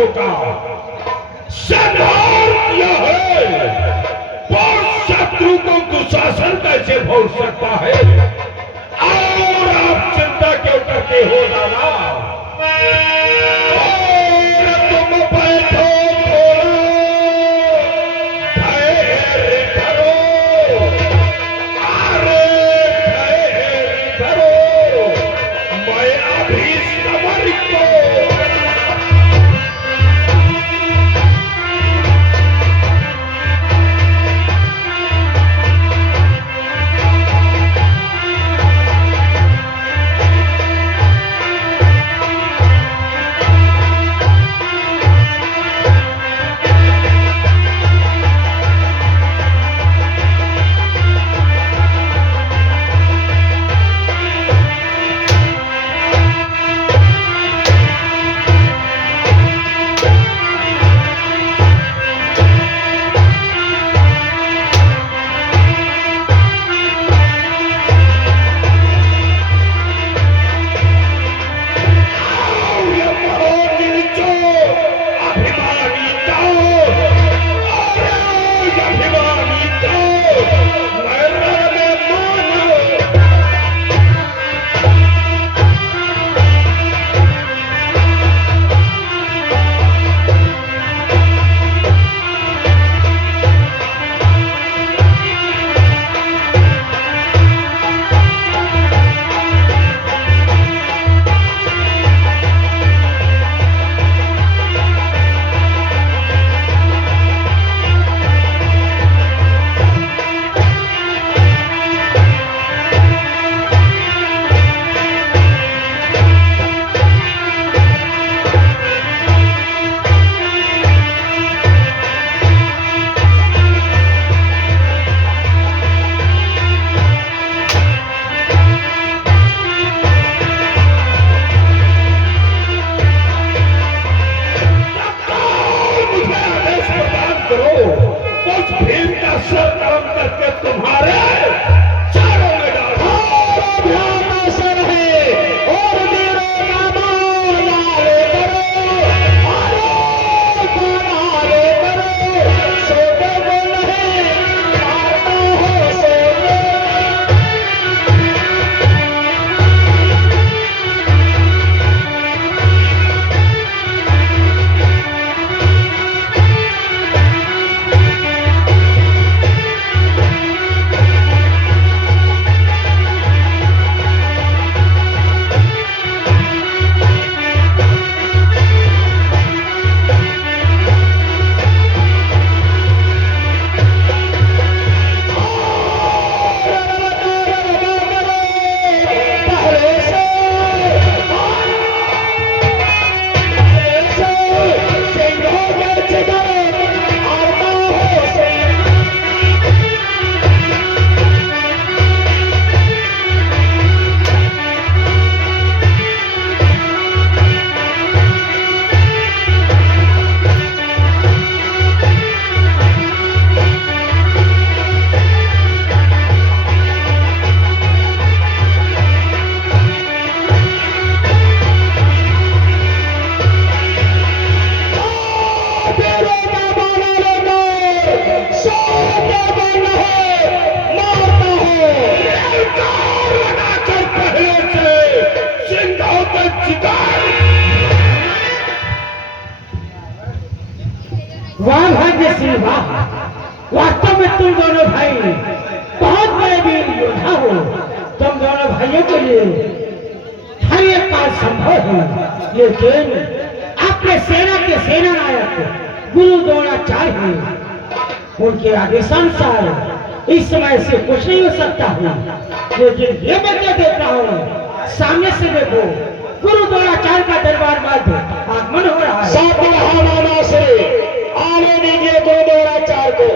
शत्रुओं का संहार किया है, वो शत्रु को दुशासन कैसे भूल सकता है? और आप चिंता क्यों करते हो लाला? और तुम बैठो, थोड़ा धैर्य धरो, अरे धैर्य धरो, मैं अभी समर को वाह भाग्य सिंह वाह, वास्तव में तुम दोनों भाई बहुत बड़े वीर योद्धा हो। तुम दोनों भाइयों के लिए हर एक बात संभव है, लेकिन अपने सेना के सेना नायक गुरु द्रोणाचार्य हैं, उनके आदेशानुसार इस समय से कुछ नहीं हो सकता है। लेकिन ये मैं क्या देख रहा हूँ, सामने से देखो गुरु द्रोणाचार्य का दरबार में आगमन हो रहा है। से आने दीजिए गुरु द्रोणाचार्य को।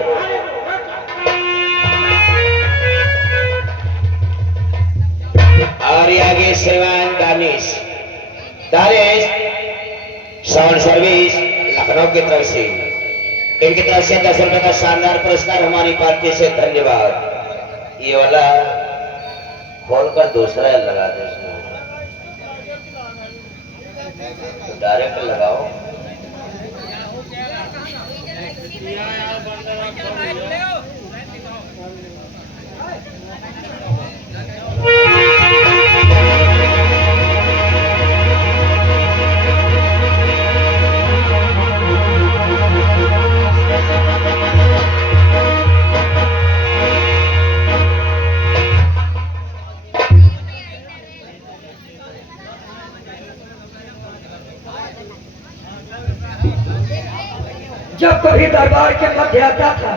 और आगे श्रीमान दानिश साउंड सर्विस लखनऊ की तरफ से, इनकी तरफ से 10 रुपए का शानदार पुरस्कार हमारी पार्टी से धन्यवाद। ये वाला खोलकर दूसरा लगा दो, इसमें तो डायरेक्ट लगाओ। जब कभी दरबार के मध्य आता था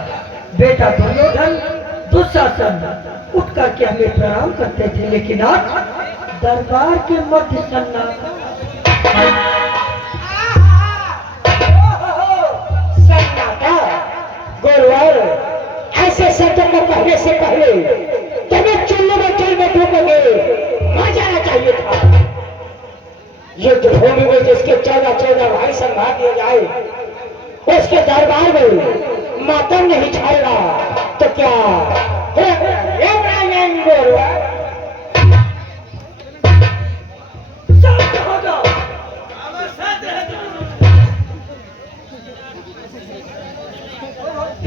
बेटा दुर्योधन दुशासन उठ करके हमें प्रणाम करते थे, लेकिन आज दरबार के मध्य सन्नाटा गोलवाल ऐसे शब्द को कहने से पहले तुम्हें चुल्लू में चल बैठो वहां जाना चाहिए था। युद्ध भूमि में जिसके 14 भाई संभाल दिए जाए उसके दरबार में मातम नहीं छाएगा तो क्या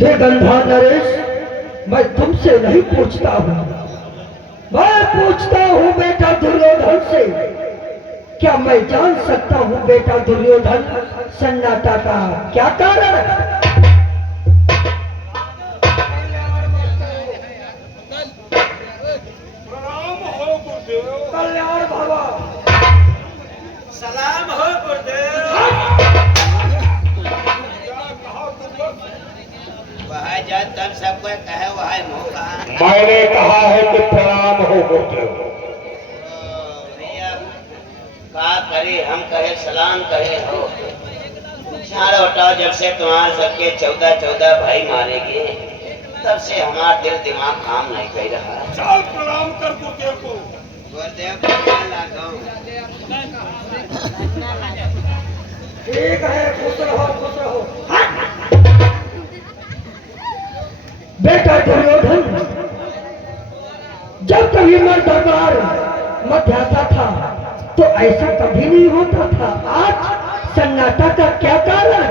हे गंधा नरेश, मैं तुमसे नहीं पूछता हूँ, मैं पूछता हूँ बेटा दुर्योधन से। क्या मैं जान सकता हूँ बेटा दुर्योधन सन्नाटा का क्या कारण है? प्रणाम हो गुरुदेव। कल्याण बाबा सलाम हो गुरुदेव। वह जब तब सबको कहे वह मौका। मैंने कहा है कि प्रणाम हो गुरुदेव। का करे हम कहे सलाम कहे हो। झाड़ उठाओ, जब से तुम्हारे सबके 14 भाई मारे गए तब से हमारा दिल दिमाग काम नहीं कर रहा। चल प्रणाम कर गुरुदेव को। गुरुदेव को क्या लगाऊं? ठीक है, खुश रहो खुश रहो। बेटा दुर्योधन, जब कभी मैं दरबार मध्य आता था तो ऐसा कभी नहीं होता था। आज सन्नाटा का क्या कारण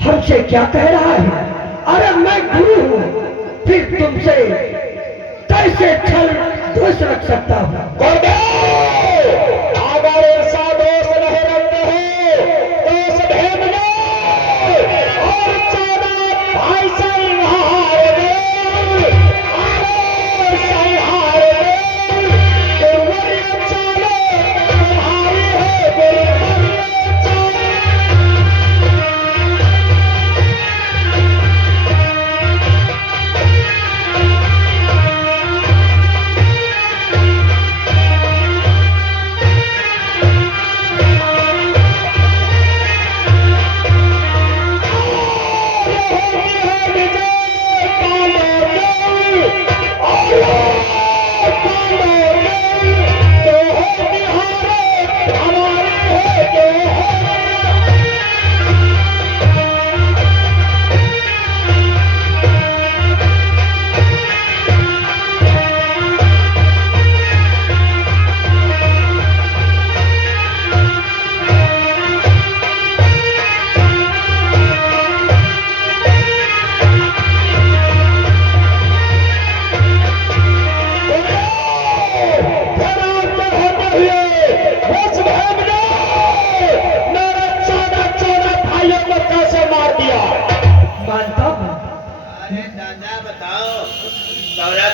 हमसे क्या कह रहा है? अरे मैं गुरु हूँ, फिर तुमसे कैसे छल दोष रख सकता हूँ? अगर ऐसा दोष नहीं रखते हैं तो उस भेद में और 14 भाई संहार दे, संहार दे। गुरुवर्य चालो तुम्हारी है, गुरुवर्य चालो।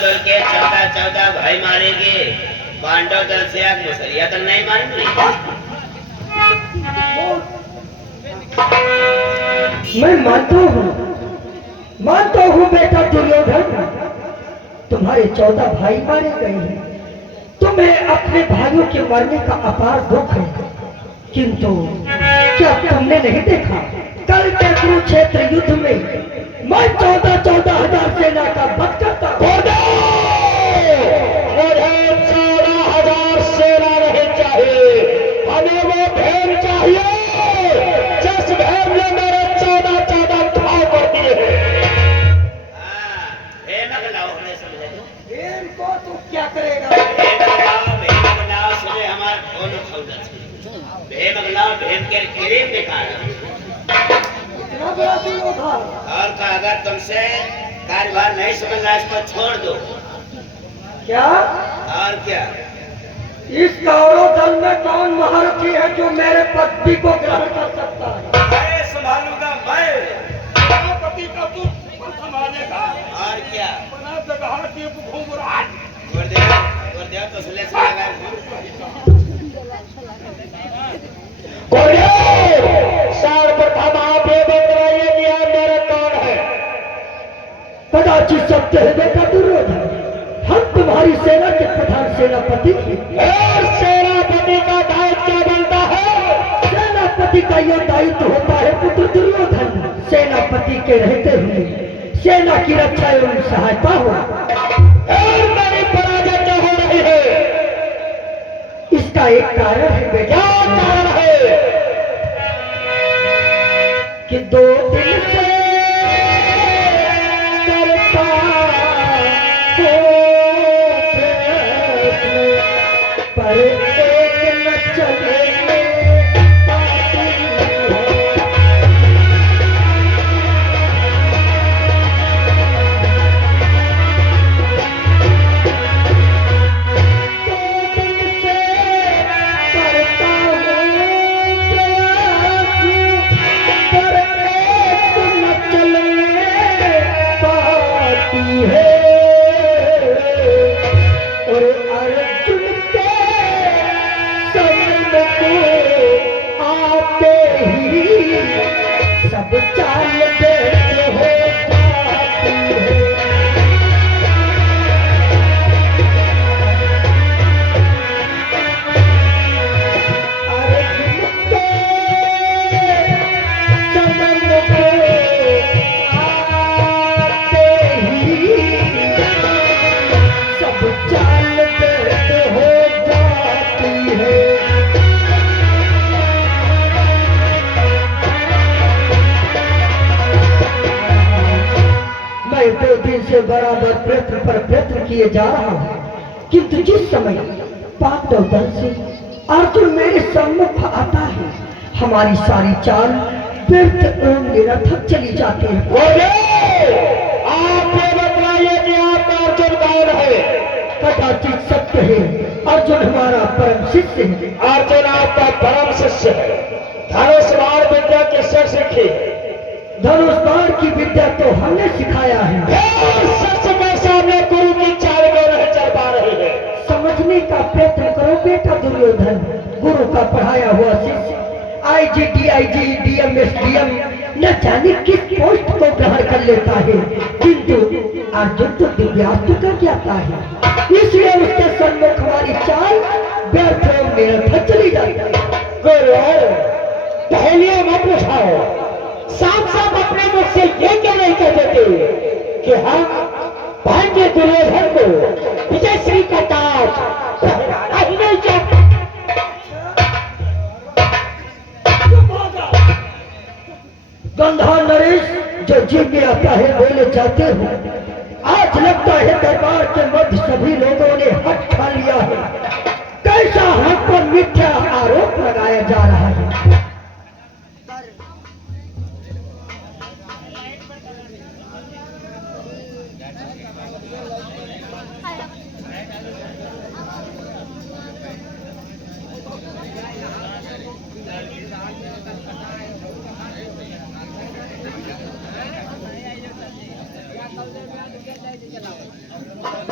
बहादुर के 14 भाई मारेंगे, पांडव दल से आग मुसरिया तक नहीं मारेंगे। मैं मानता हूँ बेटा दुर्योधन, तुम्हारे 14 भाई मारे गए हैं, तुम्हें अपने भाइयों के मरने का अपार दुख है, किंतु क्या तुमने नहीं देखा कल के कुरुक्षेत्र युद्ध में मैं 14,000 सेना का वध करता हूं। मुझे 14,000 सेना नहीं चाहिए, हमें वो भीम चाहिए जिस भीम ने मेरे 14 घाव कर दिए। भीम अगलाओ हमने समझे तो भीम को तू क्या करेगा? भीम अगलाओ सुने हमारे दोनों खौजा भीम अगलाओ भीम के करीब दिखाना और का अगर तुमसे कार्यभार नहीं समझना इसको छोड़ दो। क्या? और क्या? इस कौरव दल में कौन महारथी है जो मेरे पति को ग्रहण कर सकता है? मैं संभालूंगा, मैं पति का तू संभालेगा। और क्या? बना जगह के घूम रहा गुरुदेव तो सुले से लगा सर्वप्रथम आप ये बतलाइए कि आप मेरे कौन है? कदाचित सत्य है बेटा दुर्योधन, हम तुम्हारी सेना के प्रधान सेनापति हैं। और सेनापति का दायित्व क्या बनता है? सेनापति का यह दायित्व होता है पुत्र दुर्योधन, सेनापति के रहते हुए सेना की रक्षा एवं सहायता हो। और मेरी पराजय क्या हो रही है? इसका एक कारण है बेटा। क्या कारण है? कि 2 दिन से करता हो प्रयत्न, पर एक न चले सब चाल देते हो जाती है। अरे तुमके सनम को आते ही सब चाल देते हो जाती है। मैं 2 दिन से बराबर प्रयत्न पर प्रयत्न किए जा रहा हूँ, किंतु जिस समय पांडव दल से अर्जुन मेरे सम्मुख आता है, हमारी सारी चाल व्यर्थ एवं निरर्थक चली जाती है। आप ये बतलाइए कि आपका अर्जुन कौन है? कदाचित सत्य है, अर्जुन हमारा परम शिष्य है। अर्जुन आपका परम शिष्य है। धनुष बाण विद्या किससे सीखी? धनुष बाण की विद्या तो हमने सिखाया है। शिष्य के सामने गुरु की चाल क्यों नहीं चल पा रही है? समझने का प्रयत्न करो बेटा दुर्योधन, गुरु का पढ़ाया हुआ शिष्य IG, DIG, DM, SDM न जाने किस पोस्ट को ग्रहण कर लेता है, किंतु अर्जुन तो दिव्यास्त्र कर जाता है, इसलिए उसके सम्मुख हमारी चाल व्यर्थ एवं निरर्थक चली जाती है। गुरु पहले मत उठाओ, साफ साफ अपने मुख से ये क्यों नहीं कह देते कि हम भाग्य दुर्योधन को विजय श्री का ताज पहनाना ही नहीं चाहते? गंधा नरेश जो जीव में आता है बोले जाते हो, आज लगता है दरबार के मध्य सभी लोगों ने हक खा लिया है। कैसा हम पर मिथ्या आरोप लगाया जा रहा है।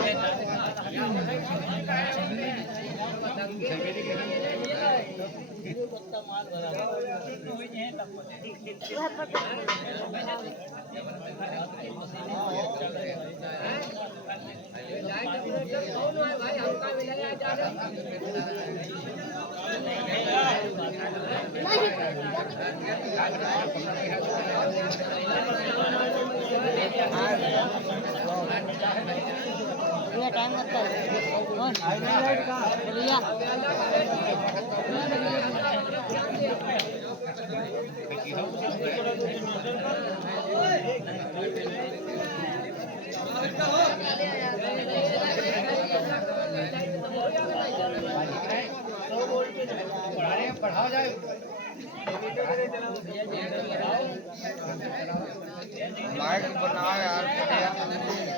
है। टाइम होता माइक बनाओ यार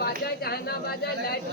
बाजा चाहे ना बाजा लाइट